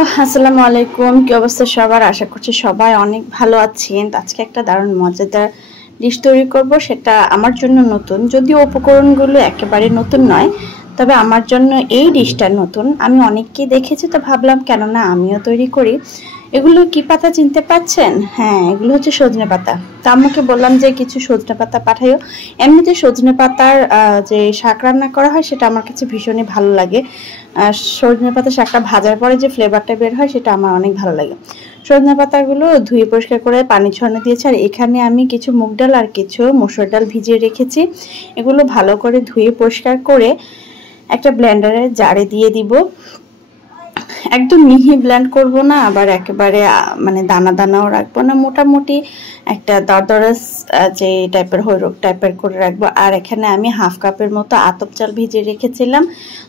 আসসালামু আলাইকুম। কি অবস্থা সবার? আশা করছি সবাই অনেক ভালো আছেন। আজকে একটা দারুণ মজাদার ডিশ তৈরি করব, সেটা আমার জন্য নতুন, যদিও উপকরণগুলো একেবারে নতুন নয়, তবে আমার জন্য এই ডিশটা নতুন। আমি অনেককেই দেখেছি, তো ভাবলাম কেন না আমিও তৈরি করি। এগুলো কি পাতা চিনতে পাচ্ছেন? হ্যাঁ, এগুলো হচ্ছে সজনে পাতা। তো আম্মুকে বললাম যে কিছু সজনে পাতা পাঠাইও। এমনিতে সজনে পাতার যে শাক রান্না করা হয় সেটা আমার কাছে ভীষণই ভালো লাগে। সজনে পাতা শাকটা ভাজার পরে যে ফ্লেভারটা বের হয় সেটা আমার অনেক ভালো লাগে। সজনে পাতাগুলো ধুয়ে পরিষ্কার করে পানি ছড়ানো দিয়েছি। আর এখানে আমি কিছু মুগ ডাল আর কিছু মসুর ডাল ভিজিয়ে রেখেছি। এগুলো ভালো করে ধুয়ে পরিষ্কার করে একটা ব্লেন্ডারে জারে দিয়ে দিব। একদম মিহি ব্লেন্ড করব না, আবার একেবারে মানে দানা দানাও রাখবো না, মোটামুটি একটা দরদরাস যে টাইপের হৈরক টাইপের করে রাখবো। আর এখানে আমি হাফ কাপের মতো আতপ চাল ভিজিয়ে রেখেছিলাম।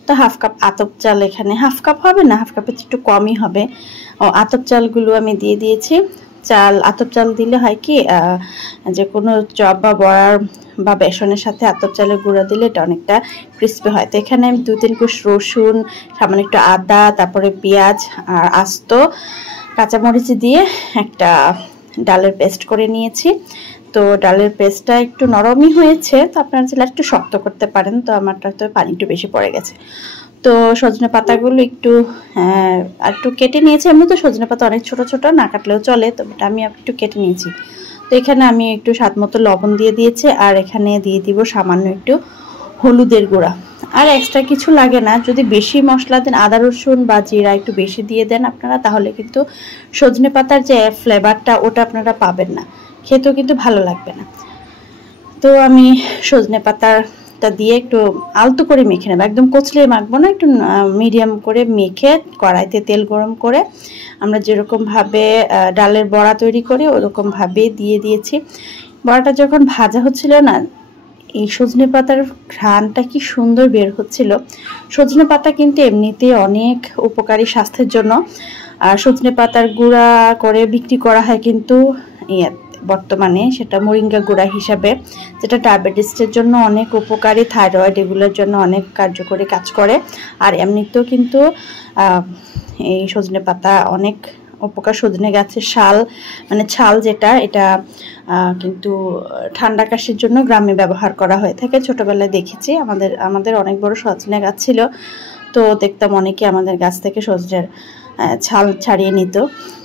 তো হাফ কাপ আতপ চাল, এখানে হাফ কাপ হবে না, হাফ কাপের একটু কমই হবে। আতপ চালগুলো আমি দিয়ে দিয়েছি। আতপ চাল দিলে হয় কি, যে কোনো চপ বা বড়ার বা বেসনের সাথে আতপ চালের গুঁড়া দিলে এটা অনেকটা ক্রিস্পি হয়। তো এখানে আমি 2-3 কোষ রসুন, সামান্য একটু আদা, তারপরে পেঁয়াজ আর আস্ত কাঁচামরিচ দিয়ে একটা ডালের পেস্ট করে নিয়েছি। তো ডালের পেস্টটা একটু নরমই হয়েছে, তো আপনারা চাইলে একটু শক্ত করতে পারেন। তো আমারটা তো পানি একটু বেশি পড়ে গেছে। তো সজনে পাতাগুলো একটু কেটে নিয়েছি। এমনি তো সজনে পাতা অনেক ছোট ছোট, না কাটলেও চলে, তবে আমি একটু কেটে নিয়েছি। তো এখানে আমি একটু স্বাদ মতো লবণ দিয়ে দিয়েছি, আর এখানে দিয়ে দিব সামান্য একটু হলুদের গুঁড়া। আর এক্সট্রা কিছু লাগে না। যদি বেশি মশলা দেন, আদা রসুন বা জিরা একটু বেশি দিয়ে দেন আপনারা, তাহলে কিন্তু সজনে পাতার যে ফ্লেভারটা ওটা আপনারা পাবেন না, খেতেও কিন্তু ভালো লাগবে না। তো আমি সজনে পাতাটা দিয়ে একটু আলতো করে মেখে নেব, একদম কচলিয়ে মাখবো না, একটু মিডিয়াম করে মেখে কড়াইতে তেল গরম করে আমরা যেরকমভাবে ডালের বড়া তৈরি করি ওরকমভাবে দিয়ে দিয়েছি। বড়াটা যখন ভাজা হচ্ছিল না, এই সজনে পাতার ঘ্রাণটা কি সুন্দর বের হচ্ছিল। সজনে পাতা কিন্তু এমনিতেই অনেক উপকারী স্বাস্থ্যের জন্য। আর সজনে পাতার গুঁড়া করে বিক্রি করা হয় কিন্তু বর্তমানে, সেটা মোরিঙ্গা গুঁড়া হিসাবে, যেটা ডায়াবেটিসের জন্য অনেক উপকারী, থাইরয়েড এগুলোর জন্য অনেক কার্যকরী কাজ করে। আর এমনিতেও কিন্তু এই সজনে পাতা অনেক উপকার। সজনে গাছের শাল মানে ছাল যেটা, এটা কিন্তু ঠান্ডা কাশির জন্য গ্রামে ব্যবহার করা হয়ে থাকে। ছোটবেলায় দেখেছি, আমাদের অনেক বড় সজনে গাছ ছিল। তো দেখতাম অনেকে আমাদের গাছ থেকে সজনের ছাল ছাড়িয়ে নিত।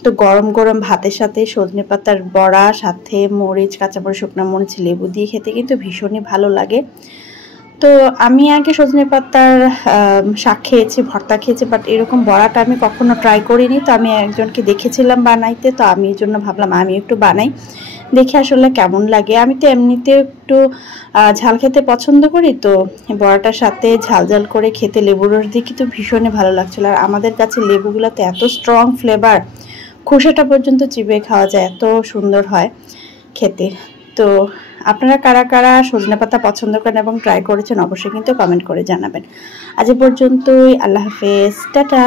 তো গরম গরম ভাতের সাথে সজনে পাতার বড়া, সাথে মরিচ, কাঁচামরিচ, শুকনো মরিচ, লেবু দিয়ে খেতে কিন্তু ভীষণই ভালো লাগে। তো আমি আগে সজনে পাতার শাক খেয়েছি, ভর্তা খেয়েছি, বাট এরকম বড়াটা আমি কখনো ট্রাই করিনি। তো আমি একজনকে দেখেছিলাম বানাইতে, তো আমি এই জন্য ভাবলাম আমি একটু বানাই, দেখে আসলে কেমন লাগে। আমি তো এমনিতে একটু ঝাল খেতে পছন্দ করি, তো বড়াটার সাথে ঝাল ঝাল করে খেতে লেবুর রস দিয়ে কিন্তু ভীষণই ভালো লাগছিল। আর আমাদের কাছে লেবুগুলোতে এত স্ট্রং ফ্লেভার, খোসাটা পর্যন্ত চিবিয়ে খাওয়া যায়, এত সুন্দর হয় খেতে। তো আপনারা কারা কারা সজনে পাতা পছন্দ করেন এবং ট্রাই করেছেন অবশ্যই কিন্তু কমেন্ট করে জানাবেন। আজ পর্যন্তই, আল্লাহ হাফেজ, টাটা।